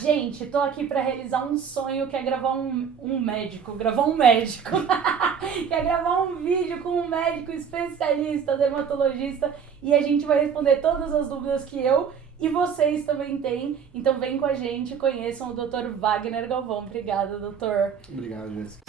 Gente, tô aqui pra realizar um sonho que é gravar um médico. Gravar um médico. Que é gravar um vídeo com um médico especialista, dermatologista. E a gente vai responder todas as dúvidas que eu e vocês também têm. Então vem com a gente, conheçam o Dr. Wagner Galvão. Obrigada, doutor. Obrigado, Jéssica.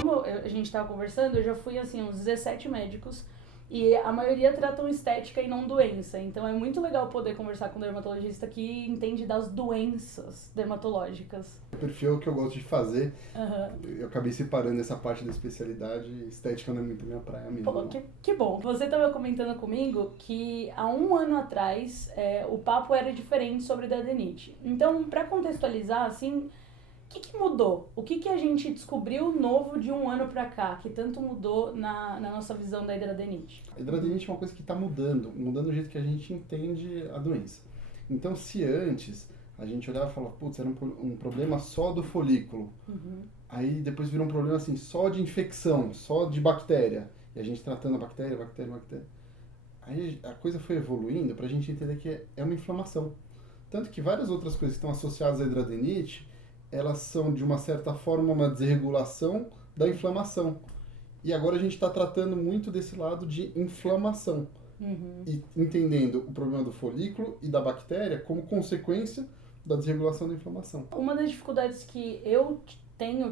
Como a gente estava conversando, eu já fui assim uns 17 médicos e a maioria tratam estética e não doença. Então é muito legal poder conversar com um dermatologista que entende das doenças dermatológicas. O perfil que eu gosto de fazer, Uhum. eu acabei separando essa parte da especialidade, estética não é muito minha praia mesmo. Pô, que bom. Você estava comentando comigo que há um ano atrás o papo era diferente sobre adenite. Então, para contextualizar, assim, o que mudou? O que a gente descobriu novo de um ano pra cá, que tanto mudou na nossa visão da hidradeniite? A hidradeniite é uma coisa que está mudando o jeito que a gente entende a doença. Então, se antes a gente olhava e falava, putz, era um problema só do folículo, aí depois virou um problema assim, só de infecção, só de bactéria, e a gente tratando a bactéria. Aí a coisa foi evoluindo para a gente entender que é uma inflamação. Tanto que várias outras coisas que estão associadas à hidradeniite, elas são, de uma certa forma, uma desregulação da inflamação. E agora a gente está tratando muito desse lado de inflamação. E entendendo o problema do folículo e da bactéria como consequência da desregulação da inflamação. Uma das dificuldades que eu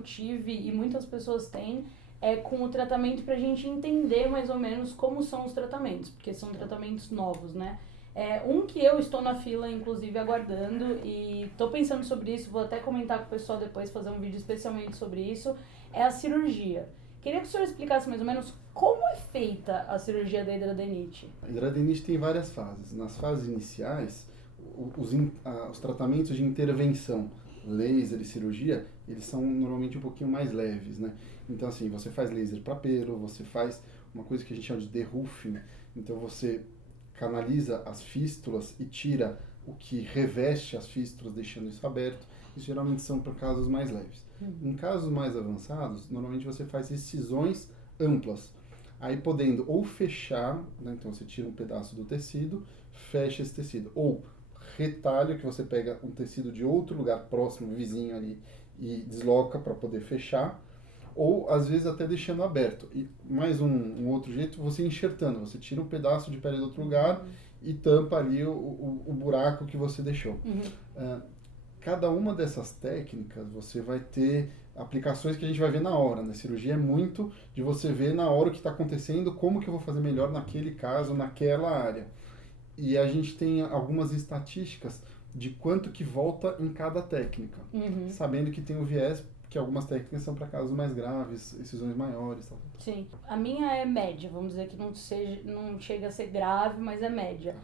tive e muitas pessoas têm é com o tratamento pra gente entender mais ou menos como são os tratamentos, porque são tratamentos novos, né? Um que eu estou na fila, inclusive, aguardando, e tô pensando sobre isso, vou até comentar com o pessoal depois, fazer um vídeo especialmente sobre isso, é a cirurgia. Queria que o senhor explicasse mais ou menos como é feita a cirurgia da hidradeniite. A hidradeniite tem várias fases. Nas fases iniciais, os tratamentos de intervenção, laser e cirurgia, eles são normalmente um pouquinho mais leves, né? Então, assim, você faz laser para pelo, você faz uma coisa que a gente chama de deroofing, então você canaliza as fístulas e tira o que reveste as fístulas, deixando isso aberto. Isso geralmente são para casos mais leves. Em casos mais avançados, normalmente você faz incisões amplas, aí podendo ou fechar, né, então você tira um pedaço do tecido, fecha esse tecido, ou retalho, que você pega um tecido de outro lugar próximo, vizinho ali, e desloca para poder fechar, ou às vezes até deixando aberto. E mais um outro jeito, você enxertando, você tira um pedaço de pele de outro lugar e tampa ali o buraco que você deixou. Cada uma dessas técnicas você vai ter aplicações que a gente vai ver na hora. Na cirurgia é muito de você ver na hora o que está acontecendo, como que eu vou fazer melhor naquele caso, naquela área. E a gente tem algumas estatísticas de quanto que volta em cada técnica, sabendo que tem o viés, que algumas técnicas são para casos mais graves, incisões maiores. Tal. Sim. A minha é média, vamos dizer que não chega a ser grave, mas é média.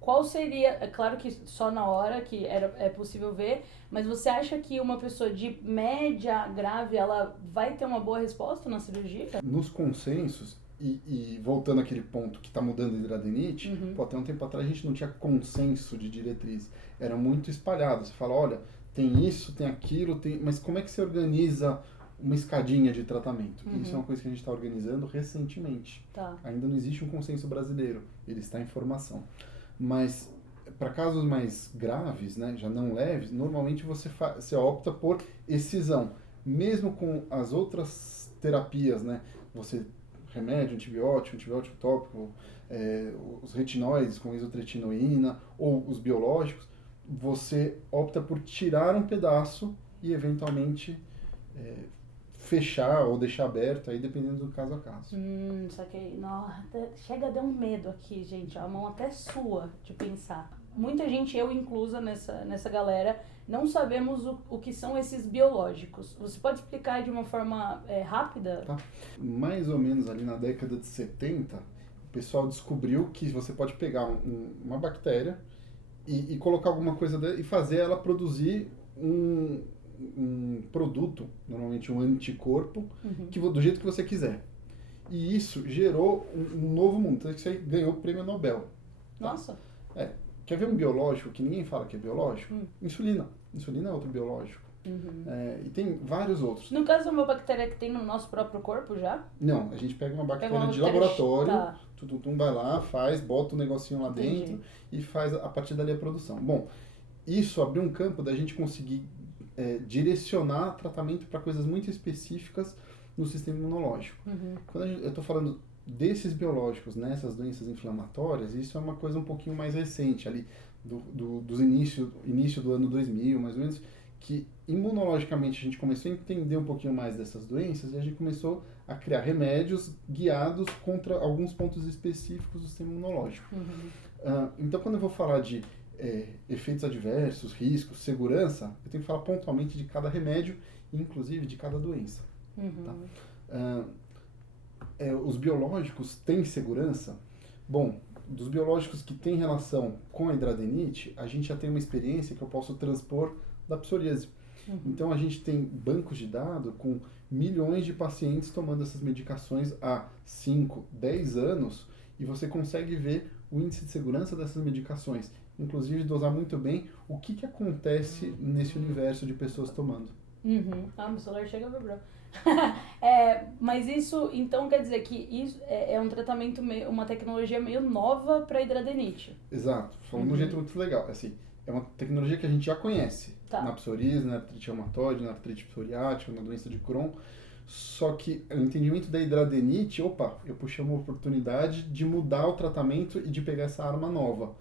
Qual seria, é claro que só na hora que é possível ver, mas você acha que uma pessoa de média grave, ela vai ter uma boa resposta na cirurgia? Nos consensos, e voltando àquele ponto que está mudando a hidradeniite, até um tempo atrás a gente não tinha consenso de diretriz, era muito espalhado. Você fala, olha, tem isso, tem aquilo, mas como é que você organiza uma escadinha de tratamento? Isso é uma coisa que a gente está organizando recentemente. Tá. Ainda não existe um consenso brasileiro, ele está em formação. Mas para casos mais graves, né, já não leves, normalmente você opta por excisão. Mesmo com as outras terapias, né, você remédio, antibiótico tópico, os retinóides com isotretinoína ou os biológicos, você opta por tirar um pedaço e eventualmente fechar ou deixar aberto, aí dependendo do caso a caso. Saquei. Nossa, chega a dar um medo aqui, gente. A mão até sua de pensar. Muita gente, eu inclusa nessa galera, não sabemos o que são esses biológicos. Você pode explicar de uma forma rápida? Tá. Mais ou menos ali na década de 70, o pessoal descobriu que você pode pegar uma bactéria e colocar alguma coisa dela e fazer ela produzir um produto, normalmente um anticorpo, do jeito que você quiser. E isso gerou um novo mundo. Então isso aí ganhou o prêmio Nobel. Nossa! Quer ver um biológico que ninguém fala que é biológico? Insulina. Insulina é outro biológico. E tem vários outros. No caso, é uma bactéria que tem no nosso próprio corpo já? Não, a gente pega uma bactéria de bactéria laboratório, vai lá, faz, bota o negocinho lá Entendi. dentro e faz a partir dali a produção. Bom, isso abriu um campo da gente conseguir direcionar tratamento para coisas muito específicas no sistema imunológico. Quando eu estou falando desses biológicos nessas doenças inflamatórias, isso é uma coisa um pouquinho mais recente, ali dos início do ano 2000, mais ou menos, que imunologicamente a gente começou a entender um pouquinho mais dessas doenças e a gente começou a criar remédios guiados contra alguns pontos específicos do sistema imunológico. Então, quando eu vou falar de efeitos adversos, riscos, segurança, eu tenho que falar pontualmente de cada remédio, inclusive de cada doença. Tá? Os biológicos têm segurança? Bom, dos biológicos que têm relação com a hidradenite, a gente já tem uma experiência que eu posso transpor da psoríase. Então, a gente tem bancos de dados com milhões de pacientes tomando essas medicações há 5, 10 anos e você consegue ver o índice de segurança dessas medicações. Inclusive, dosar muito bem o que acontece nesse universo de pessoas tomando. Meu celular chega a vibrar. Mas isso, então, quer dizer que isso é um tratamento, uma tecnologia meio nova para hidradenite. Exato. Falando de um jeito muito legal. Assim, é uma tecnologia que a gente já conhece. Tá. Na psoríase, na artrite reumatoide, na artrite psoriática, na doença de Crohn. Só que o entendimento da hidradenite, eu puxei uma oportunidade de mudar o tratamento e de pegar essa arma nova.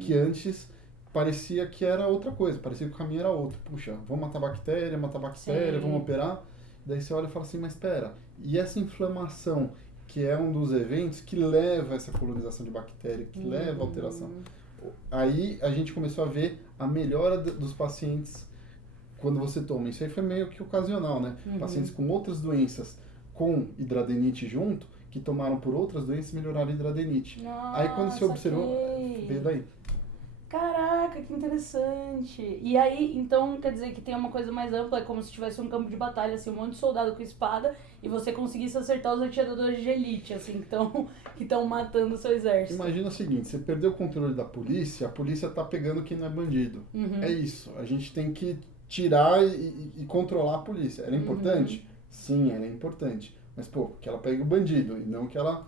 Que antes parecia que era outra coisa, parecia que o caminho era outro. Puxa, vamos matar bactéria, Sim. vamos operar. Daí você olha e fala assim, mas espera, e essa inflamação, que é um dos eventos que leva a essa colonização de bactéria, que leva a alteração. Aí a gente começou a ver a melhora dos pacientes quando você toma. Isso aí foi meio que ocasional, né? Pacientes com outras doenças, com hidradenite junto, que tomaram por outras doenças, melhoraram a hidradenite. Nossa, Aí quando você observou, veio daí. Caraca, que interessante. E aí, então, quer dizer que tem uma coisa mais ampla, é como se tivesse um campo de batalha, assim, um monte de soldado com espada, e você conseguisse acertar os atiradores de elite, assim, que estão matando o seu exército. Imagina o seguinte, você perdeu o controle da polícia, a polícia tá pegando quem não é bandido. É isso, a gente tem que tirar e controlar a polícia. Ela é importante? Sim, ela é importante. Mas, pô, que ela pegue o bandido, e não que ela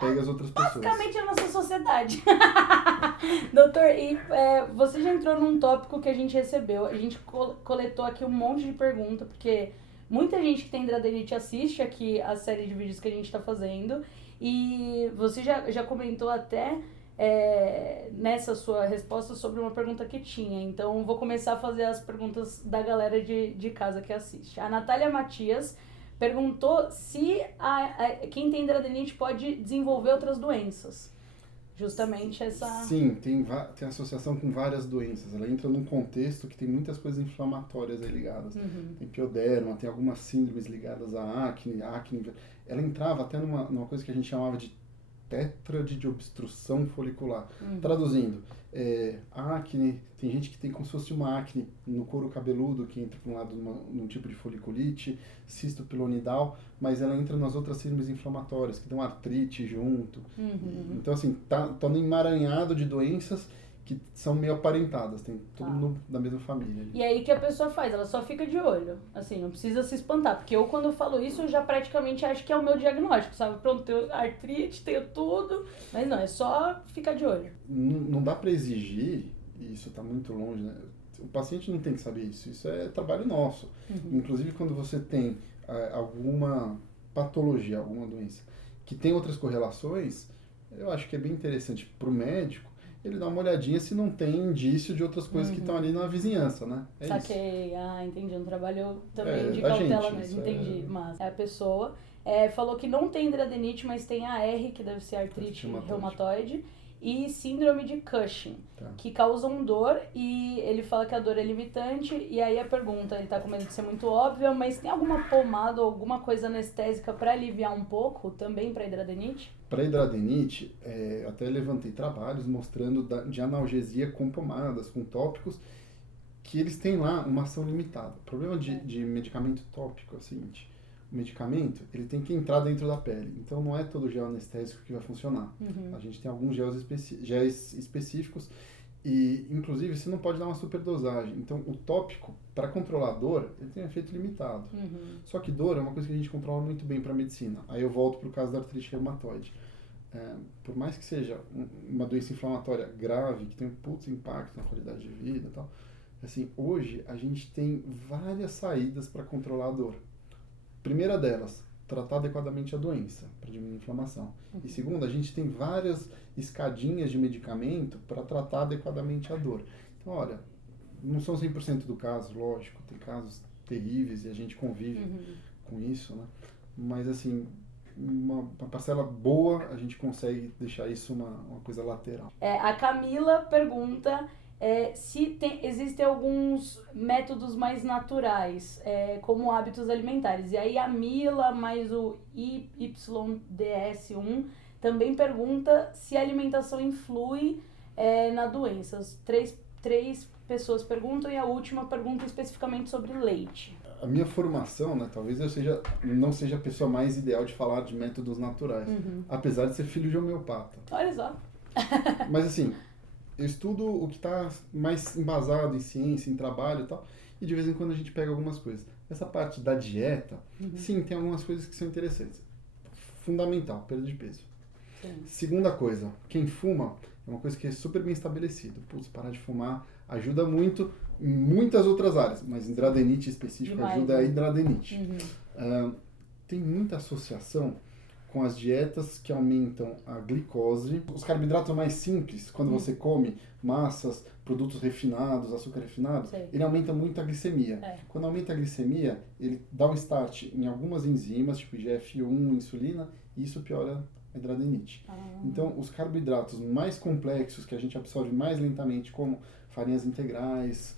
pegue as outras pessoas. Basicamente a nossa sociedade. Doutor, e você já entrou num tópico que a gente recebeu. A gente coletou aqui um monte de perguntas, porque muita gente que tem hidradenite assiste aqui a série de vídeos que a gente está fazendo. E você já comentou até nessa sua resposta sobre uma pergunta que tinha. Então, vou começar a fazer as perguntas da galera de casa que assiste. A Natália Matias perguntou se quem tem hidradenite pode desenvolver outras doenças. Justamente essa... Sim, tem associação com várias doenças. Ela entra num contexto que tem muitas coisas inflamatórias aí ligadas. Tem pioderma, tem algumas síndromes ligadas à acne. Ela entrava até numa coisa que a gente chamava de tétrade de obstrução folicular. Traduzindo, acne, tem gente que tem como se fosse uma acne no couro cabeludo, que entra por um lado num tipo de foliculite, cisto pilonidal, mas ela entra nas outras síndromes inflamatórias, que dão artrite junto. Então, assim, tá no emaranhado de doenças que são meio aparentadas, tem todo mundo da mesma família. E aí, o que a pessoa faz? Ela só fica de olho, assim, não precisa se espantar, porque eu, quando eu falo isso, eu já praticamente acho que é o meu diagnóstico, sabe? Pronto, tenho artrite, tenho tudo, mas não, é só ficar de olho. Não dá para exigir, e isso está muito longe, né? O paciente não tem que saber isso é trabalho nosso. Inclusive, quando você tem alguma patologia, alguma doença, que tem outras correlações, eu acho que é bem interessante para o médico ele dar uma olhadinha se não tem indício de outras coisas que estão ali na vizinhança, né? Saquei, isso. Entendi. Um trabalho também de cautela mesmo, entendi. Mas a pessoa falou que não tem hidradenite, mas tem AR, que deve ser artrite reumatoide, e síndrome de Cushing, que causam dor, e ele fala que a dor é limitante, e aí a pergunta, ele tá com medo de ser muito óbvia, mas tem alguma pomada ou alguma coisa anestésica para aliviar um pouco, também para hidradenite? Para hidradenite, eu até levantei trabalhos mostrando de analgesia com pomadas, com tópicos, que eles têm lá uma ação limitada. O problema de medicamento tópico é o seguinte, o medicamento ele tem que entrar dentro da pele, então não é todo gel anestésico que vai funcionar. A gente tem alguns géis específicos e, inclusive, você não pode dar uma superdosagem. Então, o tópico, para controlar a dor, ele tem um efeito limitado. Só que dor é uma coisa que a gente controla muito bem para a medicina. Aí eu volto para o caso da artrite reumatoide. por mais que seja uma doença inflamatória grave, que tem um puto impacto na qualidade de vida e tal, assim, hoje a gente tem várias saídas para controlar a dor. Primeira delas, tratar adequadamente a doença, para diminuir a inflamação. E segunda, a gente tem várias escadinhas de medicamento para tratar adequadamente a dor. Então, olha, não são 100% do caso, lógico, tem casos terríveis e a gente convive com isso, né? Mas, assim, uma parcela boa, a gente consegue deixar isso uma coisa lateral. A Camila pergunta se existem alguns métodos mais naturais, como hábitos alimentares. E aí a Mila mais o YDS1 também pergunta se a alimentação influi na doença. As três pessoas perguntam e a última pergunta especificamente sobre leite. A minha formação, né, talvez eu não seja a pessoa mais ideal de falar de métodos naturais, apesar de ser filho de homeopata. Olha só. Mas assim, eu estudo o que está mais embasado em ciência, em trabalho e tal, e de vez em quando a gente pega algumas coisas. Essa parte da dieta, sim, tem algumas coisas que são interessantes. Fundamental, perda de peso. Sim. Segunda coisa, quem fuma é uma coisa que é super bem estabelecido. Putz, parar de fumar ajuda muito em muitas outras áreas, mas em hidradenites específico ajuda a hidradenites. Tem muita associação com as dietas que aumentam a glicose. Os carboidratos mais simples, quando você come massas, produtos refinados, açúcar refinado, ele aumenta muito a glicemia. Quando aumenta a glicemia, ele dá um start em algumas enzimas, tipo IGF-1, insulina, e isso piora a hidradenite. Então, os carboidratos mais complexos, que a gente absorve mais lentamente, como farinhas integrais,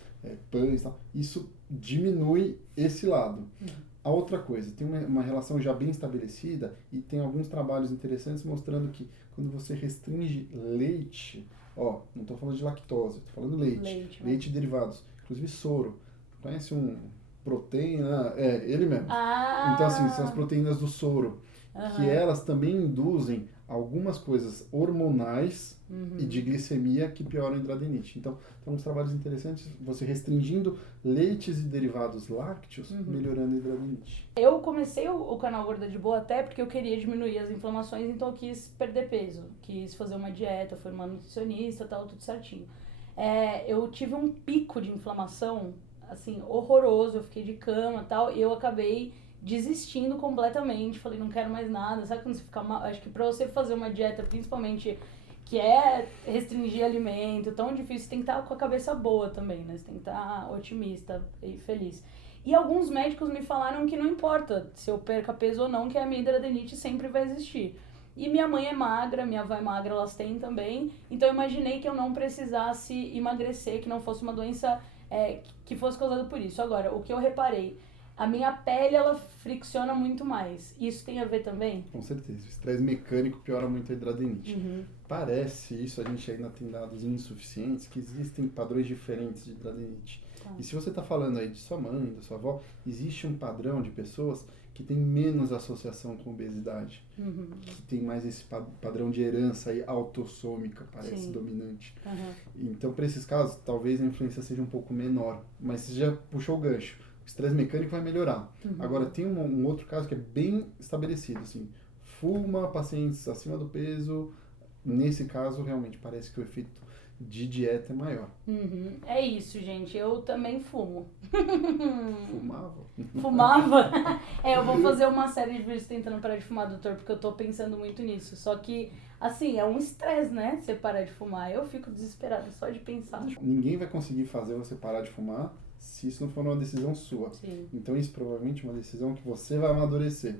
pães, tal, isso diminui esse lado. A outra coisa, tem uma relação já bem estabelecida e tem alguns trabalhos interessantes mostrando que quando você restringe leite, não estou falando de lactose, estou falando leite e derivados, inclusive soro. Conhece proteína? Ele mesmo. Então, assim, são as proteínas do soro, que elas também induzem algumas coisas hormonais e de glicemia que pioram a hidradenite. Então, tem uns trabalhos interessantes, você restringindo leites e derivados lácteos, melhorando a hidradenite. Eu comecei o canal Gorda de Boa até porque eu queria diminuir as inflamações, então eu quis perder peso, quis fazer uma dieta, fui uma nutricionista, tal, tudo certinho. Eu tive um pico de inflamação, assim, horroroso, eu fiquei de cama, tal, e eu acabei desistindo completamente, falei, não quero mais nada, sabe quando você fica mal? Acho que pra você fazer uma dieta, principalmente que é restringir alimento, tão difícil, você tem que estar com a cabeça boa também, né? Você tem que estar otimista e feliz. E alguns médicos me falaram que não importa se eu perca peso ou não, que a minha hidradenite sempre vai existir. E minha mãe é magra, minha avó é magra, elas têm também, então eu imaginei que eu não precisasse emagrecer, que não fosse uma doença que fosse causada por isso. Agora, o que eu reparei, a minha pele, ela fricciona muito mais. Isso tem a ver também? Com certeza. O estresse mecânico piora muito a hidradenite. Parece isso, a gente ainda tem dados insuficientes, que existem padrões diferentes de hidradenite. E se você está falando aí de sua mãe, da sua avó, existe um padrão de pessoas que tem menos associação com obesidade. Que tem mais esse padrão de herança aí autossômica, parece dominante. Então, para esses casos, talvez a influência seja um pouco menor. Mas você já puxou o gancho. O estresse mecânico vai melhorar. Agora, tem um outro caso que é bem estabelecido, assim, fuma, pacientes acima do peso, nesse caso, realmente, parece que o efeito de dieta é maior. É isso, gente, eu também fumo. Fumava? Eu vou fazer uma série de vídeos tentando parar de fumar, doutor, porque eu tô pensando muito nisso, só que, assim, é um estresse, né, você parar de fumar, eu fico desesperada só de pensar. Ninguém vai conseguir fazer você parar de fumar se isso não for uma decisão sua. Então isso provavelmente é uma decisão que você vai amadurecer.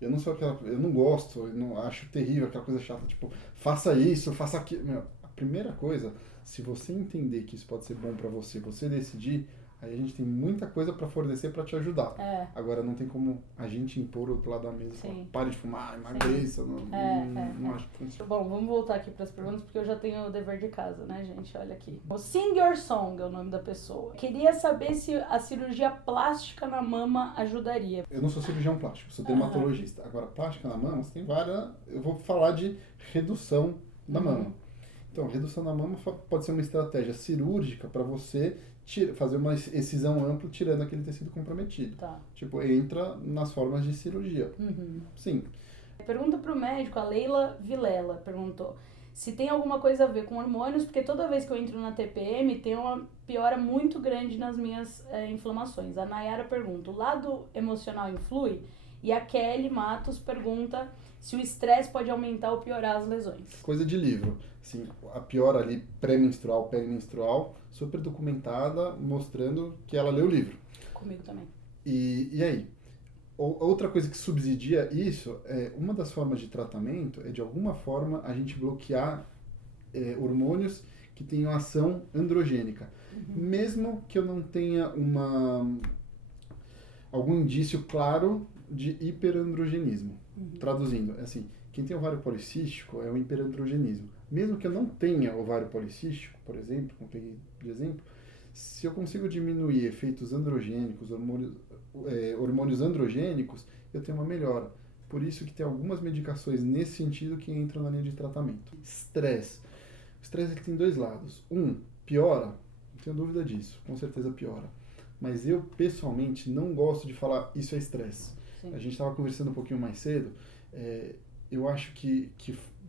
Eu não sou eu não gosto, eu não acho terrível aquela coisa chata, tipo, faça isso, faça aquilo. A primeira coisa, se você entender que isso pode ser bom pra você, você decidir, aí a gente tem muita coisa pra fornecer pra te ajudar. Agora não tem como a gente impor o outro lado da mesa e falar, pare de fumar, emagreça, não acho que funciona. Bom, vamos voltar aqui pras perguntas, porque eu já tenho o dever de casa, né, gente? Olha aqui. O Sing Your Song é o nome da pessoa. Queria saber se a cirurgia plástica na mama ajudaria. Eu não sou cirurgião plástico, sou dermatologista. Agora, plástica na mama, você tem várias... Eu vou falar de redução da mama. Então, redução da mama pode ser uma estratégia cirúrgica para você fazer uma excisão ampla tirando aquele tecido comprometido. Tipo, entra nas formas de cirurgia. Sim. Pergunta pro médico, a Leila Vilela perguntou se tem alguma coisa a ver com hormônios, porque toda vez que eu entro na TPM tem uma piora muito grande nas minhas inflamações. A Nayara pergunta, o lado emocional influi? E a Kelly Matos pergunta se o estresse pode aumentar ou piorar as lesões. Coisa de livro. Assim, a piora ali pré-menstrual, perimenstrual, super documentada, mostrando que ela leu o livro. Comigo também. E aí? Outra coisa que subsidia isso, uma das formas de tratamento é, de alguma forma, a gente bloquear hormônios que tenham ação androgênica. Mesmo que eu não tenha algum indício claro de hiperandrogenismo. Traduzindo, assim, quem tem ovário policístico é o hiperandrogenismo. Mesmo que eu não tenha ovário policístico, por exemplo, como eu peguei de exemplo, se eu consigo diminuir efeitos androgênicos, hormônios androgênicos, eu tenho uma melhora. Por isso que tem algumas medicações nesse sentido que entram na linha de tratamento. Estresse. O estresse tem dois lados. Piora, não tenho dúvida disso, com certeza piora. Mas eu, pessoalmente, não gosto de falar isso é estresse. Sim. A gente estava conversando um pouquinho mais cedo, eu acho que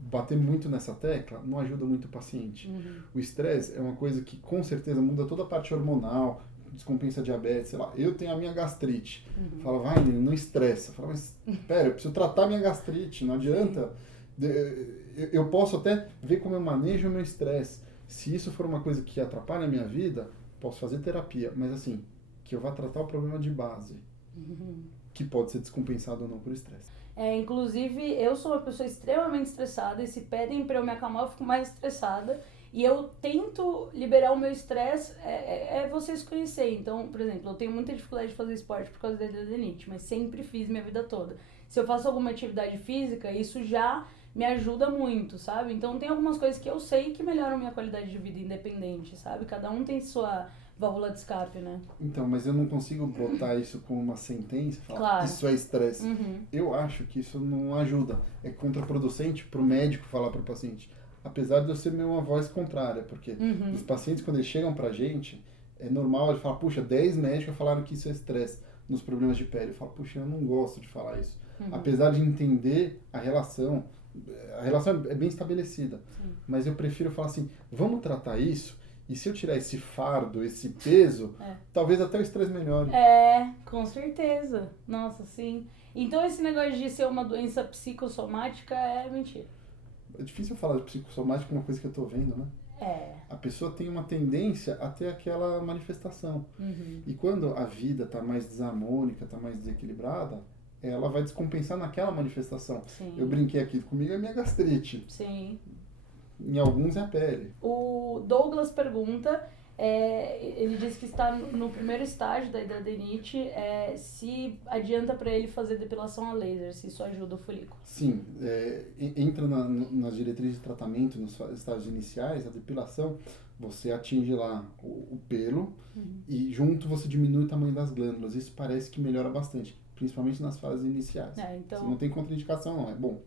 bater muito nessa tecla não ajuda muito o paciente. O estresse é uma coisa que com certeza muda toda a parte hormonal, descompensa a diabetes, sei lá. Eu tenho a minha gastrite. Fala, vai, não estressa. Fala, mas pera, eu preciso tratar a minha gastrite, não adianta. Eu posso até ver como eu manejo o meu estresse. Se isso for uma coisa que atrapalha a minha vida, posso fazer terapia, mas assim, que eu vá tratar o problema de base, que pode ser descompensado ou não por estresse. Inclusive, eu sou uma pessoa extremamente estressada e se pedem pra eu me acalmar, eu fico mais estressada. E eu tento liberar o meu estresse, vocês conhecerem. Então, por exemplo, eu tenho muita dificuldade de fazer esporte por causa da tendinite, mas sempre fiz minha vida toda. Se eu faço alguma atividade física, isso já me ajuda muito, sabe? Então, tem algumas coisas que eu sei que melhoram minha qualidade de vida independente, sabe? Cada um tem sua válvula de escape, né? Então, mas eu não consigo botar isso como uma sentença, falar, Claro. Isso é estresse. Eu acho que isso não ajuda. É contraproducente pro médico falar pro paciente. Apesar de eu ser uma voz contrária, porque os pacientes, quando eles chegam pra gente, é normal ele falar, puxa, 10 médicos falaram que isso é estresse nos problemas de pele. Eu falo, puxa, eu não gosto de falar isso. Apesar de entender a relação é bem estabelecida. Mas eu prefiro falar assim, vamos tratar isso, e se eu tirar esse fardo, esse peso, talvez até o estresse melhore. Com certeza. Nossa, sim. Então esse negócio de ser uma doença psicossomática é mentira. É difícil falar de psicossomática, uma coisa que eu tô vendo, né? A pessoa tem uma tendência a ter aquela manifestação. E quando a vida tá mais desarmônica, tá mais desequilibrada, ela vai descompensar naquela manifestação. Sim. Eu brinquei aqui, comigo é minha gastrite. Sim. Em alguns é a pele. O Douglas pergunta, ele diz que está no primeiro estágio da hidradeniite, se adianta para ele fazer depilação a laser, se isso ajuda o folículo. Sim, entra nas diretrizes de tratamento, nos estágios iniciais, a depilação, você atinge lá o pelo e junto você diminui o tamanho das glândulas. Isso parece que melhora bastante, principalmente nas fases iniciais. Então... Não tem contraindicação não, é bom.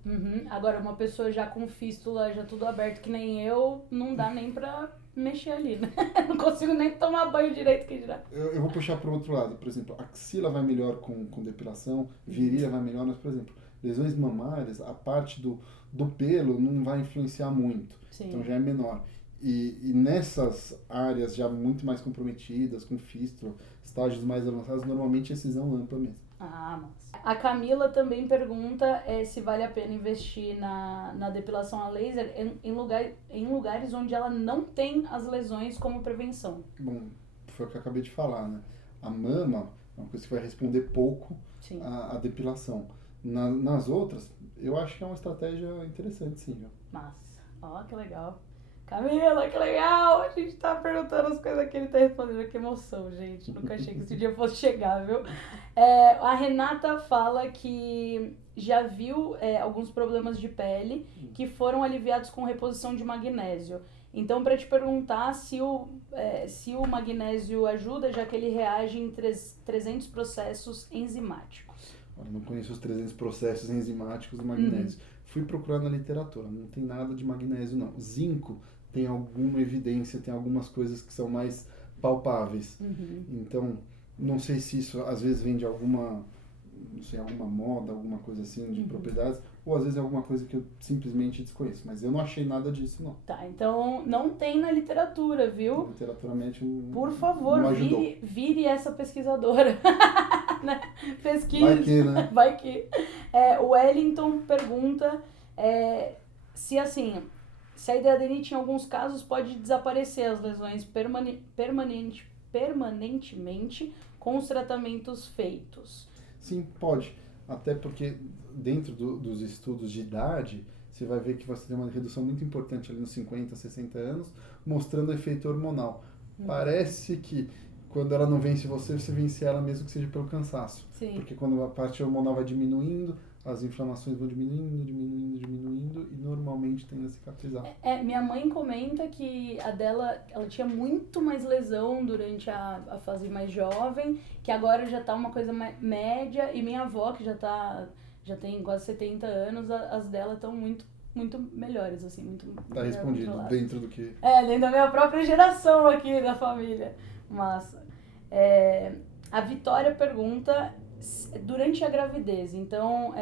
Agora, uma pessoa já com fístula, já tudo aberto, que nem eu, não dá nem pra mexer ali, né? Não consigo nem tomar banho direito, que dirá. Eu vou puxar para o outro lado. Por exemplo, a axila vai melhor com depilação, virilha vai melhor, mas, por exemplo, lesões mamárias, a parte do pelo não vai influenciar muito. Sim. Então já é menor. E nessas áreas já muito mais comprometidas, com fístula, estágios mais avançados, normalmente é excisão ampla mesmo. Mas... A Camila também pergunta se vale a pena investir na depilação a laser em lugares onde ela não tem as lesões como prevenção. Bom, foi o que eu acabei de falar, né? A mama é uma coisa que vai responder pouco a depilação. Nas outras, eu acho que é uma estratégia interessante, sim. Viu? Massa. Ó, que legal. Camila, que legal! A gente tá perguntando as coisas que ele tá respondendo. Que emoção, gente. Nunca achei que esse dia fosse chegar, viu? A Renata fala que já viu alguns problemas de pele que foram aliviados com reposição de magnésio. Então, para te perguntar se o magnésio ajuda, já que ele reage em 300 processos enzimáticos. Eu não conheço os 300 processos enzimáticos do magnésio. Fui procurar na literatura, não tem nada de magnésio, não. Zinco tem alguma evidência, tem algumas coisas que são mais palpáveis. Então, não sei se isso às vezes vem de alguma moda, alguma coisa assim, de propriedades, ou às vezes é alguma coisa que eu simplesmente desconheço. Mas eu não achei nada disso, não. Tá, então não tem na literatura, viu? Literaturamente Por favor, não ajudou. vire essa pesquisadora. Né? Pesquise. Vai que, né? Vai que. O Wellington pergunta se assim, se a hidradenite em alguns casos pode desaparecer as lesões permanentemente com os tratamentos feitos. Sim, pode. Até porque dentro dos estudos de idade, você vai ver que você tem uma redução muito importante ali nos 50, 60 anos, mostrando o efeito hormonal. Parece que quando ela não vence você, você vence ela mesmo que seja pelo cansaço. Sim. Porque quando a parte hormonal vai diminuindo, as inflamações vão diminuindo e normalmente tende a cicatrizar. Minha mãe comenta que a dela, ela tinha muito mais lesão durante a fase mais jovem, que agora já tá uma coisa média, e minha avó, que já tem quase 70 anos, as dela estão muito melhores, assim, muito Tá respondido dentro do que... dentro da minha própria geração aqui da família. Massa. A Vitória pergunta durante a gravidez, então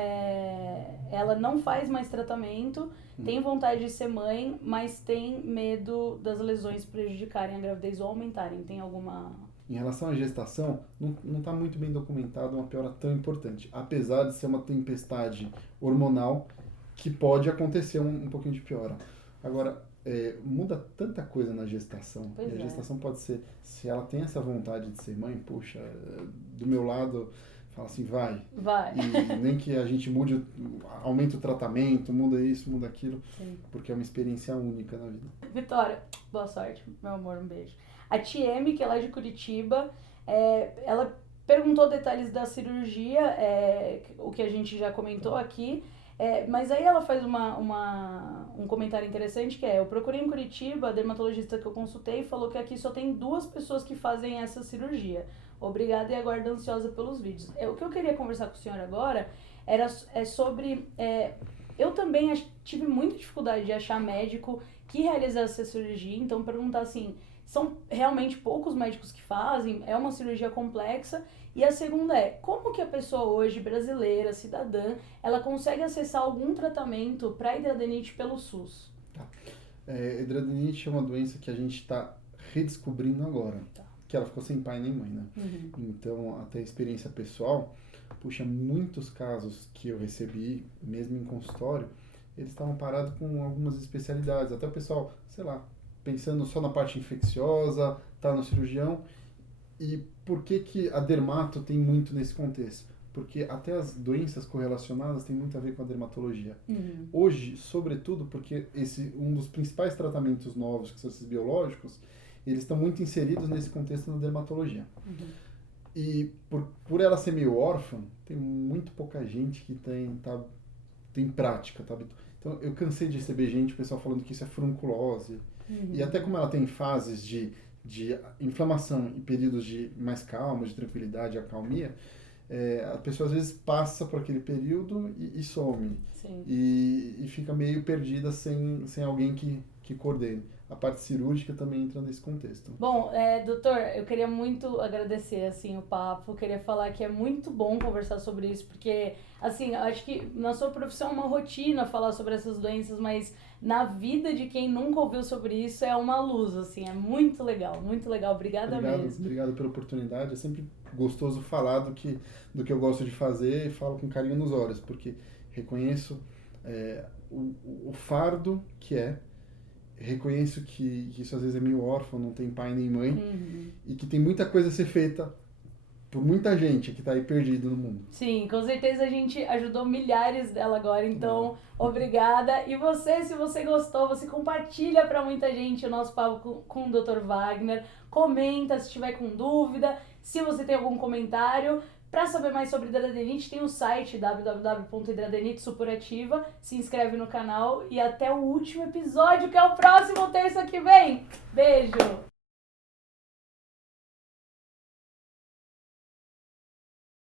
ela não faz mais tratamento, tem vontade de ser mãe, mas tem medo das lesões prejudicarem a gravidez ou aumentarem. Tem alguma... Em relação à gestação, não está muito bem documentado uma piora tão importante, apesar de ser uma tempestade hormonal que pode acontecer um pouquinho de piora. Agora, muda tanta coisa na gestação. Pois e a gestação pode ser, se ela tem essa vontade de ser mãe, puxa, do meu lado, fala assim, vai. E nem que a gente aumente o tratamento, muda isso, muda aquilo, Sim. Porque é uma experiência única na vida. Vitória, boa sorte, meu amor, um beijo. A Tieme, que é lá de Curitiba, ela perguntou detalhes da cirurgia, o que a gente já comentou aqui, mas aí ela faz um comentário interessante, que eu procurei em Curitiba, a dermatologista que eu consultei falou que aqui só tem 2 pessoas que fazem essa cirurgia. Obrigada e aguardo ansiosa pelos vídeos. O que eu queria conversar com o senhor agora é sobre... eu também tive muita dificuldade de achar médico que realizasse essa cirurgia, então perguntar assim, são realmente poucos médicos que fazem, é uma cirurgia complexa. E a segunda como que a pessoa hoje, brasileira, cidadã, ela consegue acessar algum tratamento para hidradenite pelo SUS? Tá. Hidradenite é uma doença que a gente está redescobrindo agora. Tá. Que ela ficou sem pai nem mãe, né? Uhum. Então, até a experiência pessoal, puxa, muitos casos que eu recebi, mesmo em consultório, eles estavam parados com algumas especialidades. Até o pessoal, sei lá, pensando só na parte infecciosa, tá no cirurgião. E por que a dermato tem muito nesse contexto? Porque até as doenças correlacionadas têm muito a ver com a dermatologia. Uhum. Hoje, sobretudo, porque um dos principais tratamentos novos, que são esses biológicos, eles estão muito inseridos nesse contexto na dermatologia. Uhum. E por ela ser meio órfã, tem muito pouca gente que tem prática, tá? Então, eu cansei de receber gente, o pessoal falando que isso é furunculose. Uhum. E até como ela tem fases de inflamação e períodos de mais calma, de tranquilidade, acalmia, a pessoa às vezes passa por aquele período e some. Sim. E fica meio perdida sem alguém que coordene. A parte cirúrgica também entra nesse contexto. Bom, doutor, eu queria muito agradecer, assim, o papo. Queria falar que é muito bom conversar sobre isso, porque, assim, eu acho que na sua profissão é uma rotina falar sobre essas doenças, mas na vida de quem nunca ouviu sobre isso é uma luz, assim, é muito legal, muito legal. Obrigada mesmo. Obrigado pela oportunidade. É sempre gostoso falar do que eu gosto de fazer e falo com carinho nos olhos, porque reconheço o fardo que reconheço que isso às vezes é meio órfão, não tem pai nem mãe, e que tem muita coisa a ser feita por muita gente que está aí perdido no mundo. Sim, com certeza a gente ajudou milhares dela agora, então obrigada. E você, se você gostou, você compartilha para muita gente o nosso papo com o Dr. Wagner, comenta se tiver com dúvida, se você tem algum comentário. Para saber mais sobre hidradenite, tem o site www.hidradenitesupurativa. Se inscreve no canal e até o último episódio, que é o próximo terça que vem. Beijo!